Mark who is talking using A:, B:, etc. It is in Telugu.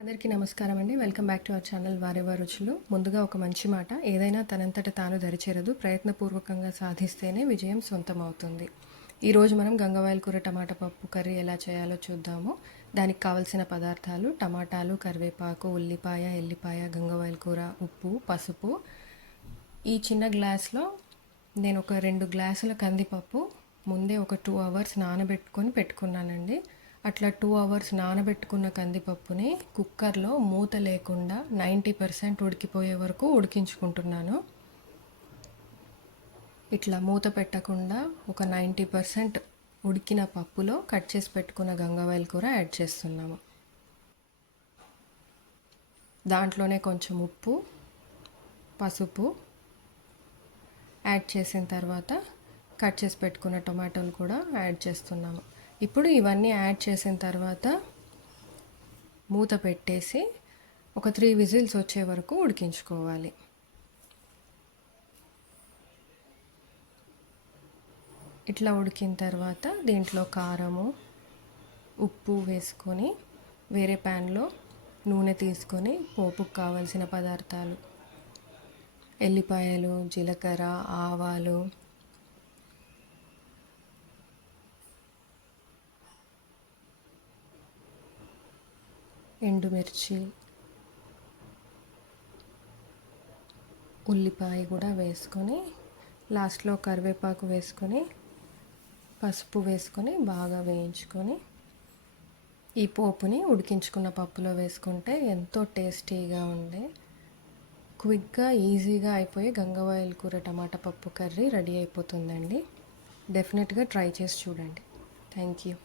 A: అందరికీ నమస్కారం అండి. Welcome back to our channel Vareva Ruchulu. ముందుగా ఒక మంచి మాట. ఏదైనా తనంతట తాను దరిచేరదు. ప్రయత్నపూర్వకంగా సాధిస్తేనే విజయం సొంతం అవుతుంది ఈరోజు మనం గంగవాయల కూర టమాటా పప్పు కర్రీ ఎలా చేయాలో చూద్దాము. దానికి కావలసిన పదార్థాలు టమాటాలు కరివేపాకు ఉల్లిపాయ ఎల్లిపాయ గంగవాయల కూర ఉప్పు పసుపు. ఈ చిన్న గ్లాస్లో నేను ఒక రెండు గ్లాసుల కందిపప్పు ముందే ఒక టూ అవర్స్ నానబెట్టుకొని పెట్టుకున్నానండి. అట్లా టూ అవర్స్ నానబెట్టుకున్న కందిపప్పుని కుక్కర్లో మూత లేకుండా నైంటీ పర్సెంట్ ఉడికిపోయే వరకు ఉడికించుకుంటున్నాను. ఇట్లా మూత పెట్టకుండా ఒక నైంటీ పర్సెంట్ ఉడికిన పప్పులో కట్ చేసి పెట్టుకున్న గంగవాయల కూర యాడ్ చేస్తున్నాము. దాంట్లోనే కొంచెం ఉప్పు పసుపు యాడ్ చేసిన తర్వాత కట్ చేసి పెట్టుకున్న టొమాటోలు కూడా యాడ్ చేస్తున్నాము. ఇప్పుడు ఇవన్నీ యాడ్ చేసిన తర్వాత మూత పెట్టేసి ఒక త్రీ విజిల్స్ వచ్చే వరకు ఉడికించుకోవాలి. ఇట్లా ఉడికిన తర్వాత దీంట్లో కారము ఉప్పు వేసుకొని వేరే ప్యాన్లో నూనె తీసుకొని పోపుకు కావలసిన పదార్థాలు ఎల్లిపాయలు జీలకర్ర ఆవాలు ఎండుమిర్చి ఉల్లిపాయ కూడా వేసుకొని లాస్ట్లో కరివేపాకు వేసుకొని పసుపు వేసుకొని బాగా వేయించుకొని ఈ పోపుని ఉడికించుకున్న పప్పులో వేసుకుంటే ఎంతో టేస్టీగా ఉండే క్విక్గా ఈజీగా అయిపోయి గంగవాయల కూర టమాటా పప్పు కర్రీ రెడీ అయిపోతుందండి. డెఫినెట్గా ట్రై చేసి చూడండి. Thank you.